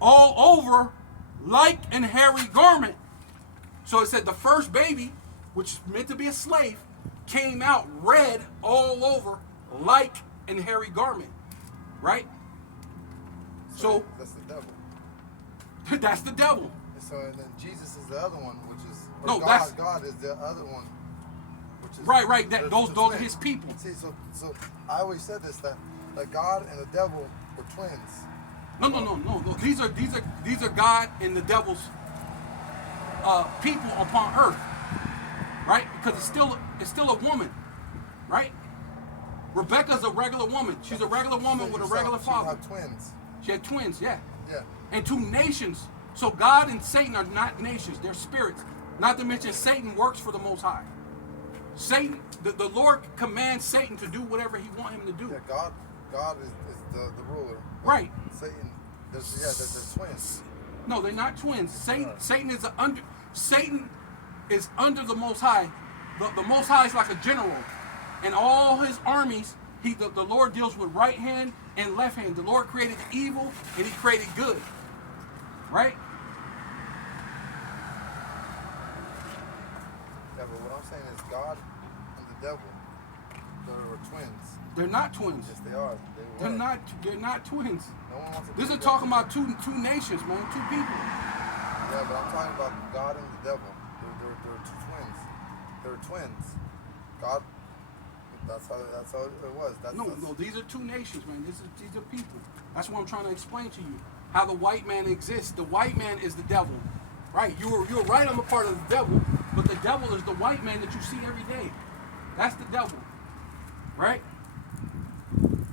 all over like an hairy garment. So it said the first baby, which is meant to be a slave, came out red all over like an hairy garment. Right? So that's the devil. That's the devil. And so and then Jesus is the other one, which is no, that's God is the other one. Which is, right. Those are his people. See, so I always said this that God and the devil were twins. No. These are God and the devil's people upon earth, right? Because it's still a woman, right? Rebecca's a regular woman. She's a regular woman with a regular father. She had twins. She had twins, yeah. Yeah. And two nations. So God and Satan are not nations; they're spirits. Not to mention Satan works for the Most High. Satan, the Lord commands Satan to do whatever He wants him to do. Yeah, God is the ruler. Right. Satan, they're twins. No, they're not twins. Satan is under the Most High. The Most High is like a general, and all his armies. The Lord deals with right hand and left hand. The Lord created evil and He created good. Right? Yeah, but what I'm saying is God and the devil, they're twins. They're not twins. Yes, they are. They're not twins. No one wants to. This is talking about two nations, man, two people. Yeah, but I'm talking about God and the devil. They're two twins. They're twins. God. That's how it was. No. These are two nations, man. These are people. That's what I'm trying to explain to you. How the white man exists. The white man is the devil, right? You're right. I'm a part of the devil, but the devil is the white man that you see every day. That's the devil, right?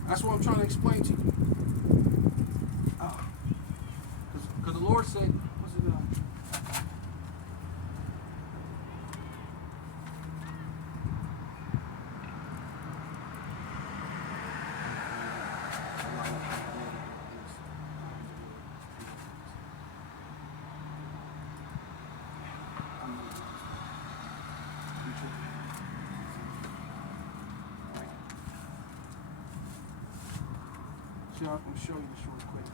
That's what I'm trying to explain to you. Because the Lord said, what's it? I'm going to show you this real quick.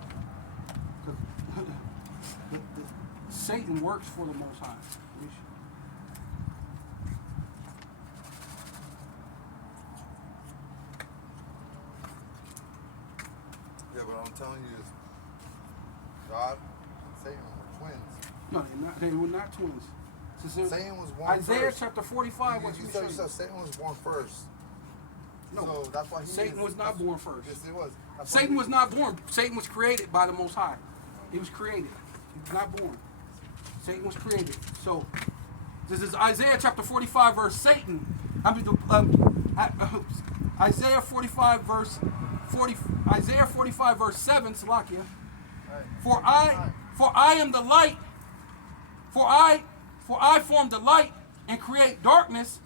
Satan works for the Most High. Yeah, but I'm telling you, God and Satan were twins. No, they were not twins. Satan was born Isaiah first. chapter 45. You said Satan was born first. No, so that's why Satan was not born first. Yes, it was. Satan was not born. Satan was created by the Most High. He was created. He was not born. Satan was created. So, this is Isaiah chapter 45, verse Satan. Isaiah 45, verse 40. Isaiah 45, verse 7. Salakia. For I am the light. For I formed the light and create darkness.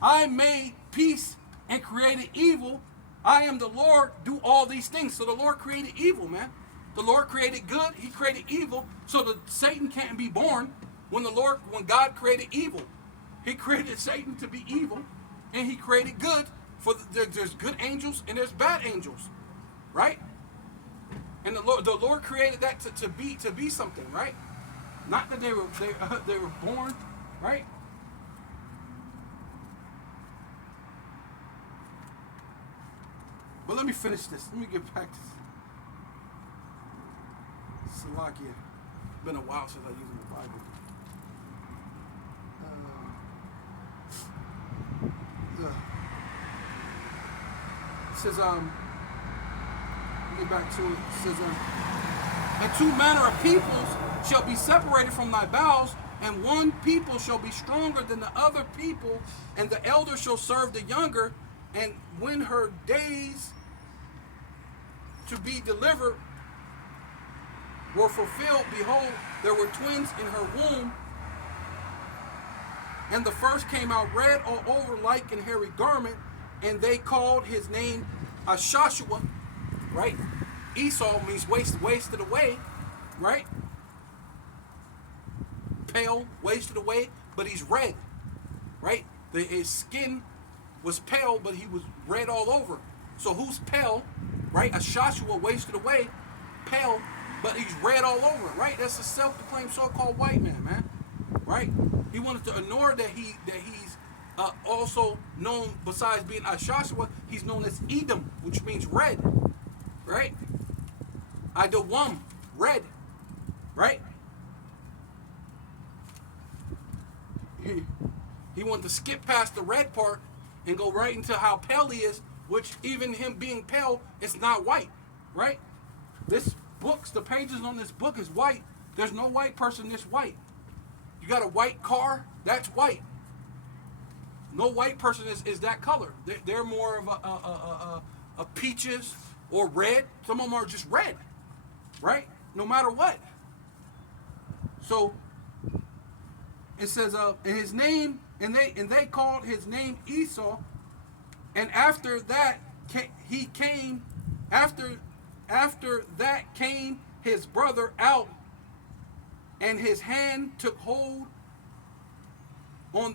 I made peace and created evil. I am the Lord, do all these things. So the Lord created evil, man. The Lord created good, He created evil. So the Satan can't be born when God created evil. He created Satan to be evil, and He created good. There's good angels and there's bad angels, right? And the Lord created that to be something, right? Not that they were born, right? But let me finish this. Let me get back to Salakia. It's been a while since I used the Bible. It says, get back to it. It says, and two manner of peoples shall be separated from thy bowels, and one people shall be stronger than the other people, and the elder shall serve the younger, and when her days to be delivered were fulfilled, behold, there were twins in her womb, and the first came out red all over like an hairy garment, and they called his name Ashashua, right? Esau means wasted away, right? Pale, wasted away, but he's red, right? His skin was pale, but he was red all over. So who's pale, right? Ashashua, wasted away, pale, but he's red all over, right? That's a self-proclaimed so-called white man, right? He wanted to ignore that he's also known, besides being Ashashua, he's known as Edom, which means red, right? Idawam, red, right? He wanted to skip past the red part and go right into how pale he is, which even him being pale, it's not white, right? This book's, the pages on this book is white. There's no white person this white. You got a white car, that's white. No white person is that color. They're more of a peaches or red. Some of them are just red, right? No matter what. So it says, in his name, and they called his name Esau. And after that after that came his brother out, and his hand took hold on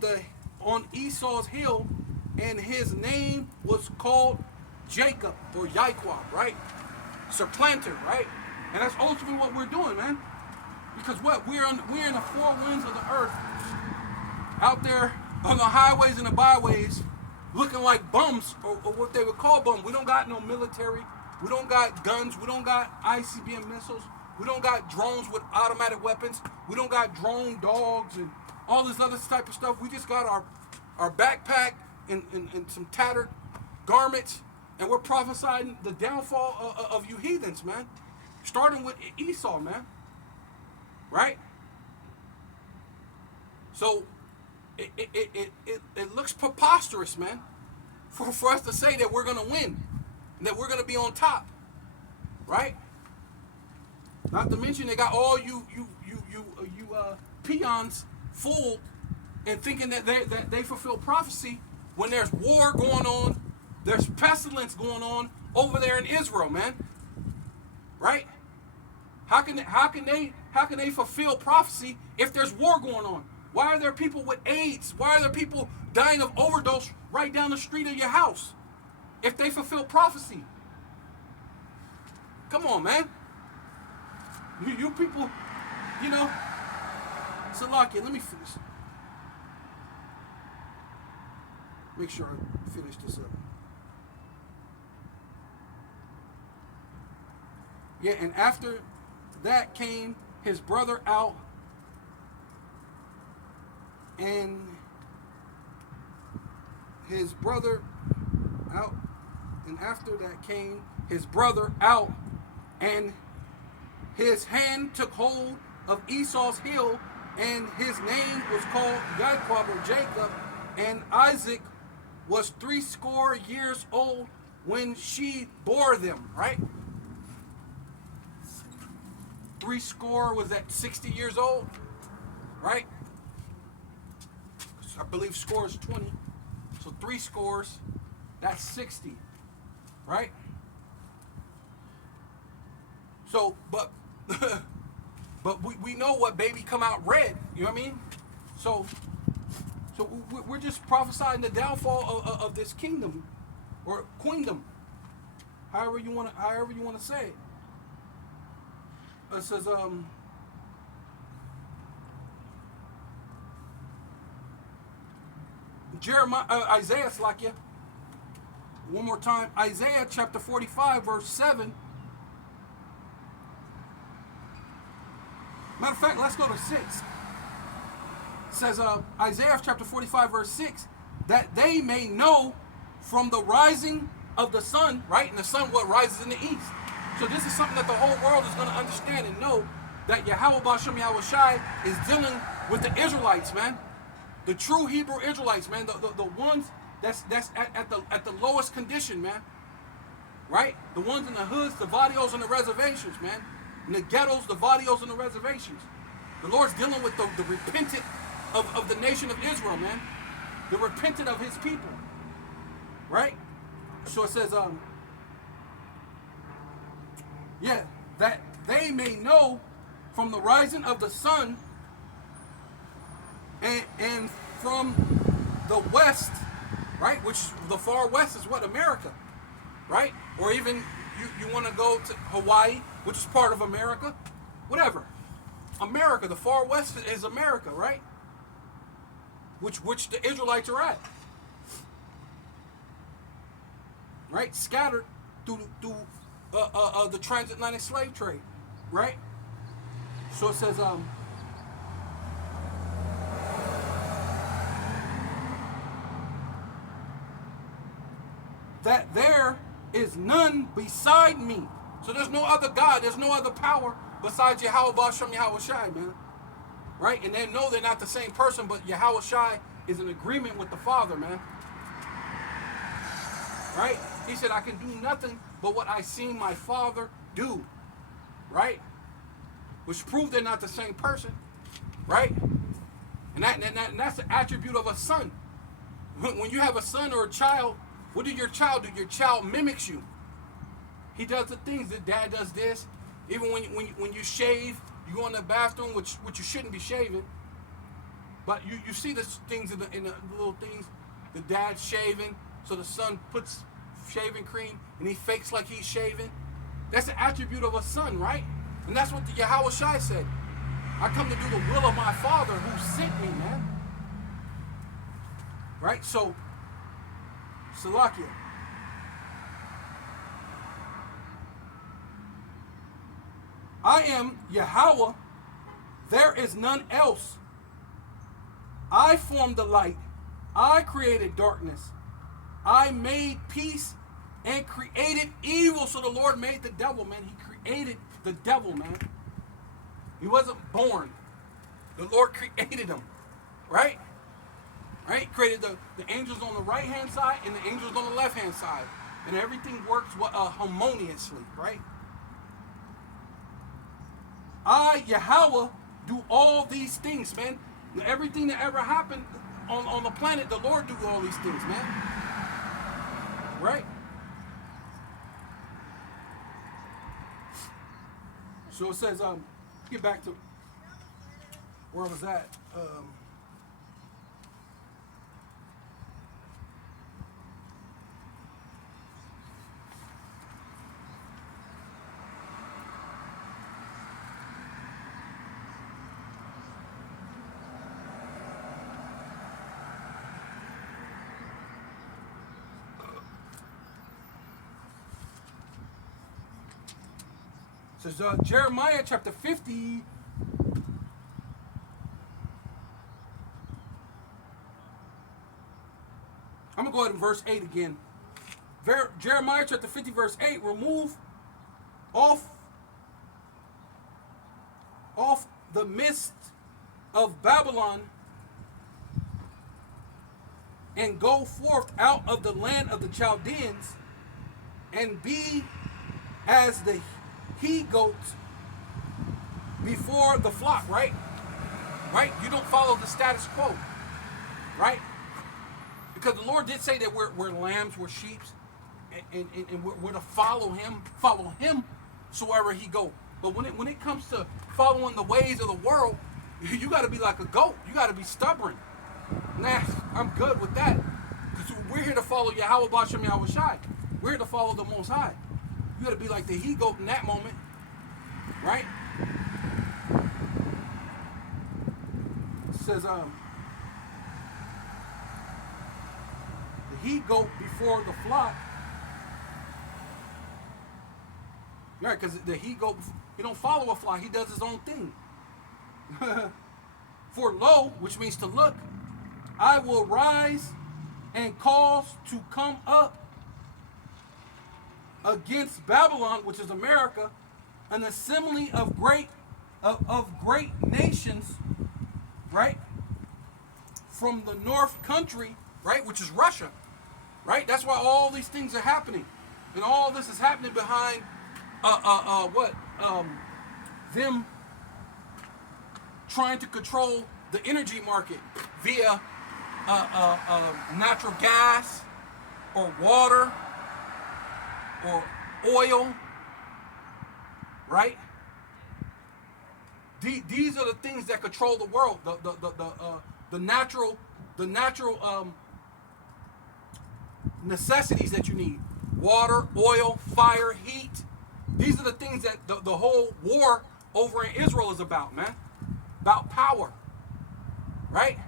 Esau's heel, and his name was called Jacob, or Yaiquab, right? Supplanter, right? And that's ultimately what we're doing, man. Because what? We're in the four winds of the earth, out there on the highways and the byways, looking like bums, or what they would call bums. We don't got no military. We don't got guns. We don't got ICBM missiles. We don't got drones with automatic weapons. We don't got drone dogs and all this other type of stuff. We just got our backpack and some tattered garments, and we're prophesying the downfall of you heathens, man. Starting with Esau, man. Right? So it looks preposterous, man, for us to say that we're going to win and that we're going to be on top, right? Not to mention they got all you peons fooled and thinking that they fulfill prophecy when there's war going on, there's pestilence going on over there in Israel, man. Right? How can they fulfill prophecy if there's war going on? Why are there people with AIDS? Why are there people dying of overdose right down the street of your house if they fulfill prophecy? Come on, man. You people, you know. Salakia, let me finish. Make sure I finish this up. Yeah, and after that came his brother out, and his brother out, and after that came his brother out, and his hand took hold of Esau's heel, and his name was called Yaiquab, or Jacob, and Isaac was 80 years old when she bore them, right? 80 was at 60 years old, right? I believe score is 20. So 80, that's 60, right? So, but we know what baby come out red, you know what I mean? So we're just prophesying the downfall of this kingdom, or queendom, however you want to say it. It says, Isaiah, Slakia, one more time, Isaiah chapter 45, verse 7. Matter of fact, let's go to 6. It says, Isaiah chapter 45, verse 6, that they may know from the rising of the sun, right? And the sun, what rises in the east. So this is something that the whole world is going to understand and know, that Yahweh B'Shem Yahweh Shai is dealing with the Israelites, man. The true Hebrew Israelites, man. The ones that's at the lowest condition, man. Right? The ones in the hoods, the vadios, and the reservations, man. In the ghettos, the vadios, and the reservations. The Lord's dealing with the repentant of the nation of Israel, man. The repentant of his people. Right? So it says, yeah, that they may know from the rising of the sun and from the west, right? Which the far west is what? America, right? Or even you want to go to Hawaii, which is part of America, whatever. America, the far west is America, right? Which the Israelites are at, right? Scattered through the transatlantic slave trade, right? So it says that there is none beside me. So there's no other God, there's no other power besides Yahweh Bashem Yahweh Shai, man. Right? And they know they're not the same person, but Yahweh Shai is in agreement with the Father, man. Right? He said, I can do nothing but what I seen my Father do. Right? Which proved they're not the same person. Right? And that's the attribute of a son. When you have a son or a child, what did your child do? Your child mimics you. He does the things that dad does this. Even when you shave, you go in the bathroom, which you shouldn't be shaving. But you see the things in the little things. The dad's shaving, so the son puts shaving cream and he fakes like he's shaving. That's the attribute of a son, right? And that's what the Yahweh Shai said. I come to do the will of my Father who sent me, man. Right? So, Salakia. I am Yahweh, there is none else. I formed the light. I created darkness. I made peace and created evil. So the Lord made the devil, man. He created the devil, man. He wasn't born. The Lord created him, right? Right? Created the angels on the right-hand side and the angels on the left-hand side. And everything works harmoniously, right? I, Yahweh, do all these things, man. Everything that ever happened on the planet, the Lord do all these things, man. Right? So it says, get back to where I was at. Says Jeremiah chapter 50. I'm going to go ahead in verse 8 again. Jeremiah chapter 50 verse 8. Remove off the mist of Babylon and go forth out of the land of the Chaldeans and be as the he-goats before the flock, right? Right? You don't follow the status quo, right? Because the Lord did say that we're lambs, we're sheep, and we're to follow him soever he go. But when it comes to following the ways of the world, you got to be like a goat. You got to be stubborn. Nah, I'm good with that. Because we're here to follow Yahweh Bashem Yahweh Shai. We're here to follow the Most High. You got to be like the he-goat in that moment, right? It says, the he-goat before the flock. Right, because the he-goat, he don't follow a flock. He does his own thing. For lo, which means to look, I will rise and cause to come up against Babylon, which is America, an assembly of great nations, right? From the north country, right, which is Russia, right? That's why all these things are happening, and all this is happening behind them trying to control the energy market via natural gas or water or oil, right? These are the things that control the world. The natural necessities that you need: water, oil, fire, heat, These are the things that the whole war over in Israel is about, man. About power, right?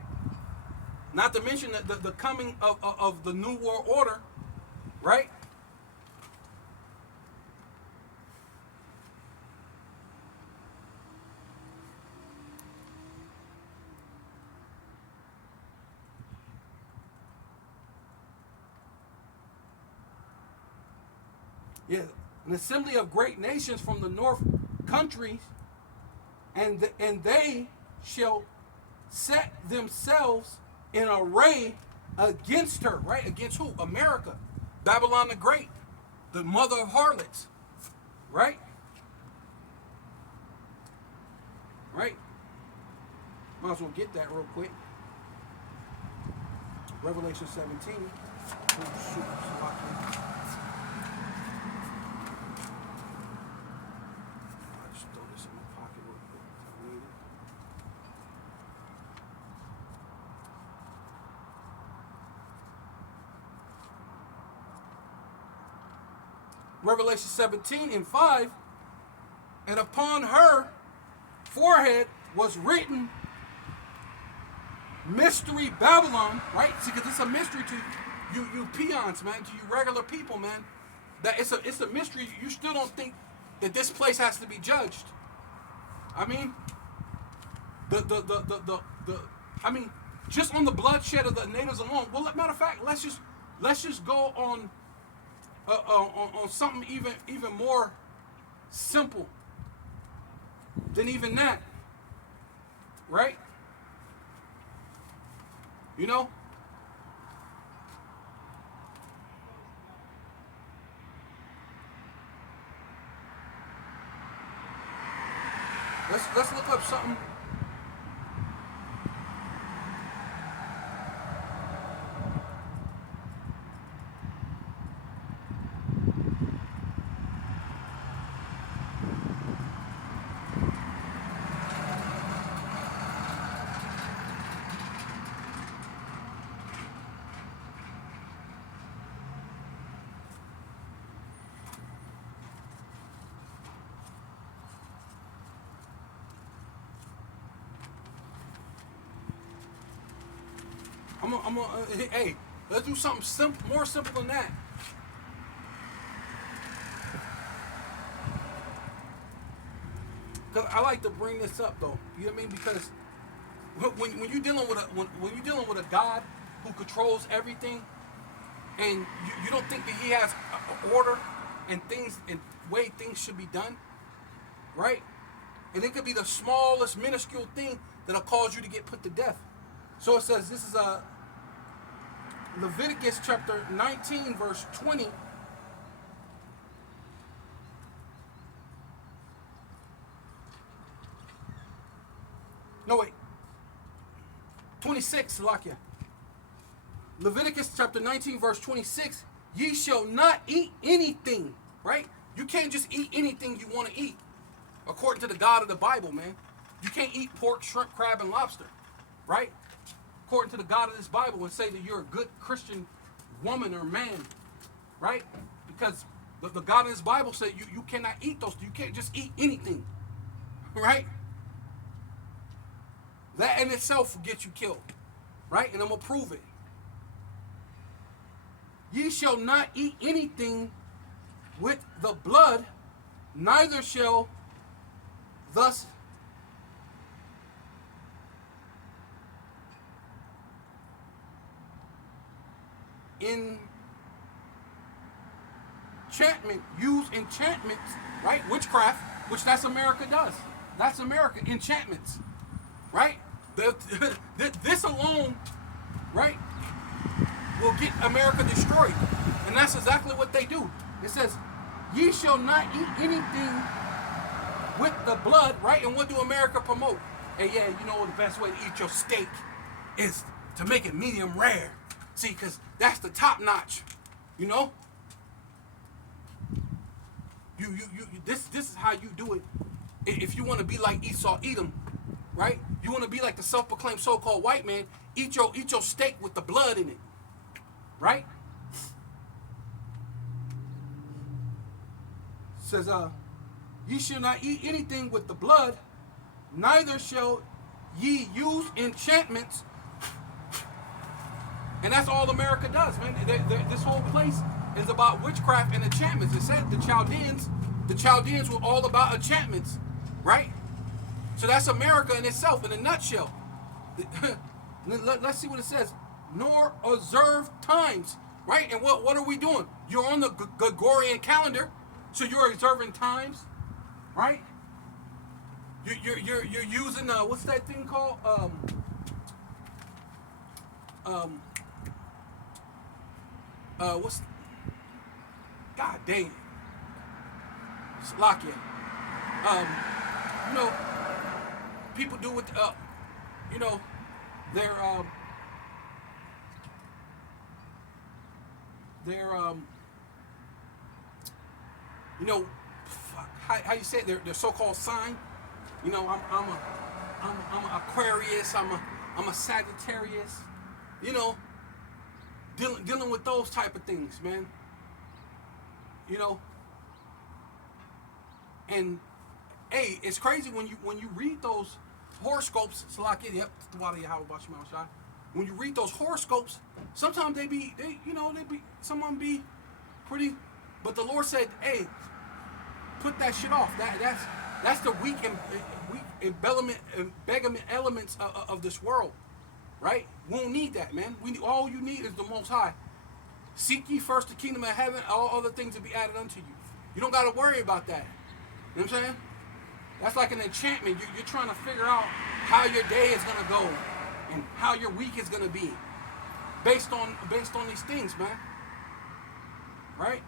Not to mention the coming of the New World Order, right? Yeah, an assembly of great nations from the north countries, and they shall set themselves in array against her, right? Against who? America. Babylon the Great, the mother of harlots, right? Right? Might as well get that real quick. Revelation 17. Oh, shoot, it's locked in. I'll just throw this in my pocket real quick if I need it. Revelation 17 and 5, and upon her forehead was written Mystery Babylon, right? See, because it's a mystery to you peons, man, to you regular people, man. That it's a mystery. You still don't think that this place has to be judged. I mean, I mean, just on the bloodshed of the natives alone. Well, matter of fact, let's just go on something even more simple than even that, right? You know, let's look up something. Hey, let's do something more simple than that. Because I like to bring this up, though. You know what I mean? Because when you're dealing with when you're dealing with a God who controls everything, and you don't think that He has order and things and way things should be done, right? And it could be the smallest minuscule thing that'll cause you to get put to death. So it says, this is Leviticus chapter 19, verse 20. No, wait. 26, Salakia. Leviticus chapter 19, verse 26. Ye shall not eat anything, right? You can't just eat anything you want to eat. According to the God of the Bible, man. You can't eat pork, shrimp, crab, and lobster, right? According to the God of this Bible, and say that you're a good Christian woman or man, right? Because the God of this Bible said you cannot eat those. You can't just eat anything, right? That in itself will get you killed, right? And I'm going to prove it. Ye shall not eat anything with the blood, neither shall thus use enchantments, right? Witchcraft, which that's America does. That's America, enchantments, right? This alone, right, will get America destroyed. And that's exactly what they do. It says, ye shall not eat anything with the blood, right? And what do America promote? Hey, yeah, you know the best way to eat your steak is to make it medium rare. See, because that's the top notch, you know? This is how you do it. If you want to be like Esau, Edom, right? You want to be like the self-proclaimed so-called white man, eat your steak with the blood in it, right? says, ye shall not eat anything with the blood, neither shall ye use enchantments. And that's all America does, man. This whole place is about witchcraft and enchantments. It said the Chaldeans were all about enchantments, right? So that's America in itself, in a nutshell. Let's see what it says. Nor observe times, right? And what are we doing? You're on the Gregorian calendar, so you're observing times, right? You're using what's that thing called? What's, God dang it, Slovakia. You know, people do with you know, they're you know, how you say it, their so-called sign. You know, I'm a Aquarius. I'm a Sagittarius. You know, dealing with those type of things, man. You know, and hey, it's crazy when you read those horoscopes. When you read those horoscopes, sometimes some of them be pretty, but the Lord said, hey, put that shit off. That's the weak elements of this world, right? We don't need that, man. All you need is the Most High. Seek ye first the kingdom of heaven, all other things will be added unto you. You don't got to worry about that. You know what I'm saying? That's like an enchantment. You're trying to figure out how your day is going to go and how your week is going to be based on these things, man. Right?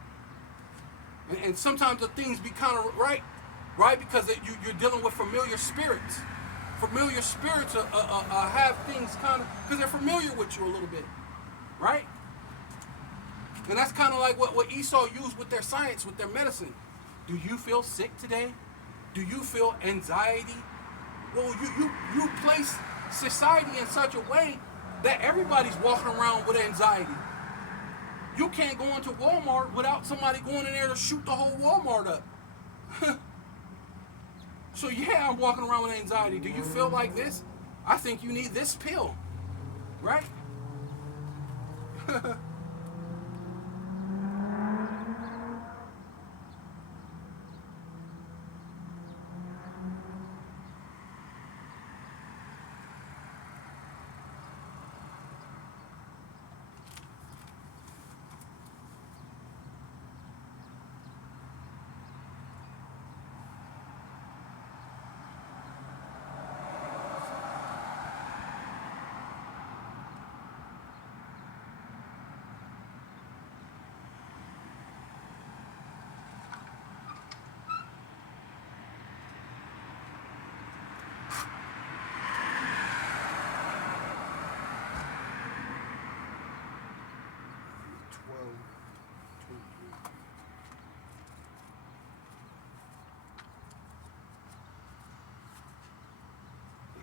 And sometimes the things be kind of right, because you're dealing with familiar spirits. Familiar spirits have things kind of, because they're familiar with you a little bit, right? And that's kind of like what Esau used with their science, with their medicine. Do you feel sick today? Do you feel anxiety? Well, you place society in such a way that everybody's walking around with anxiety. You can't go into Walmart without somebody going in there to shoot the whole Walmart up. So yeah, I'm walking around with anxiety. Do you feel like this? I think you need this pill, right?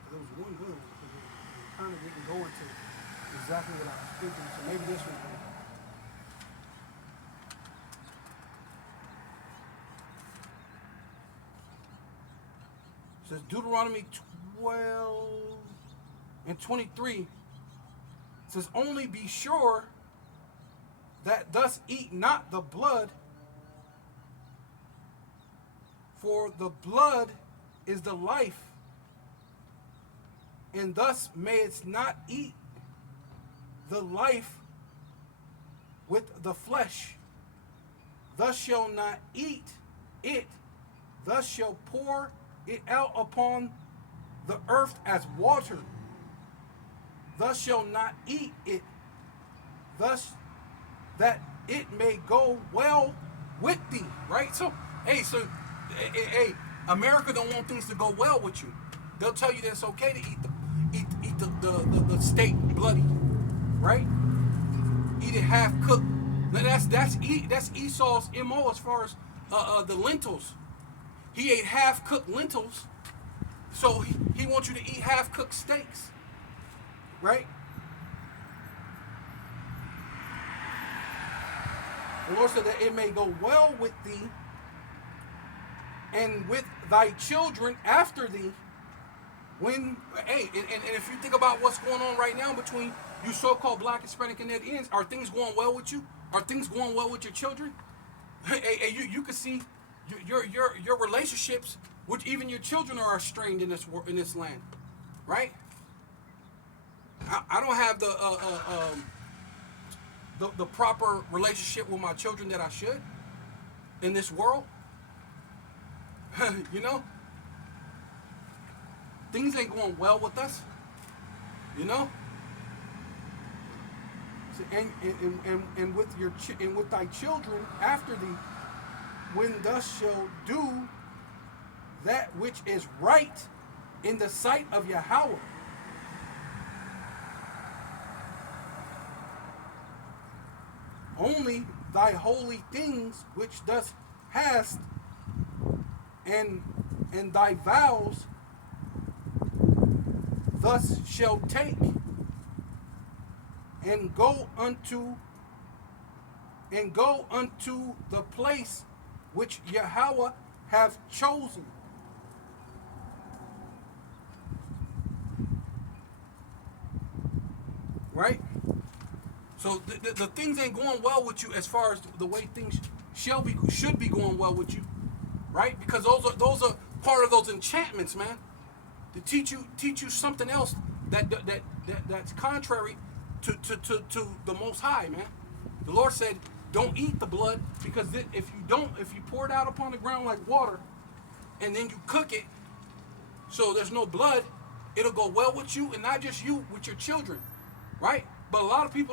There was one good one. It kind of didn't go into exactly what I was thinking, so maybe this one. It says Deuteronomy 12 and 23. It says, only be sure that thus eat not the blood, for the blood is the life, and thus mayest not eat the life with the flesh. Thus shall not eat it, thus shall pour it out upon the earth as water. Thus shall not eat it, thus that it may go well with thee. Right? So, hey, America don't want things to go well with you. They'll tell you that it's okay to eat the steak bloody, right? Eat it half cooked. Now that's Esau's MO as far as the lentils. He ate half cooked lentils, so he wants you to eat half cooked steaks, right? The Lord said that it may go well with thee, and with thy children after thee, when, hey, and if you think about what's going on right now between you so-called Black, Hispanic, and Indians, are things going well with you? Are things going well with your children? Hey, you can see your relationships with even your children are strained in this land, right? I don't have the proper relationship with my children that I should in this world. You know, things ain't going well with us. You know, and with and with thy children after thee, when thus shall do that which is right in the sight of Yahweh. Only thy holy things which thus hast, and thy vows thus shall take, and go unto the place which Yahweh hath chosen. Right? So the things ain't going well with you as far as the way things should be going well with you, right? Because those are part of those enchantments, man, to teach you something else that's contrary to the Most High, man. The Lord said, don't eat the blood, because if you pour it out upon the ground like water, and then you cook it, so there's no blood, it'll go well with you, and not just you, with your children, right? But a lot of people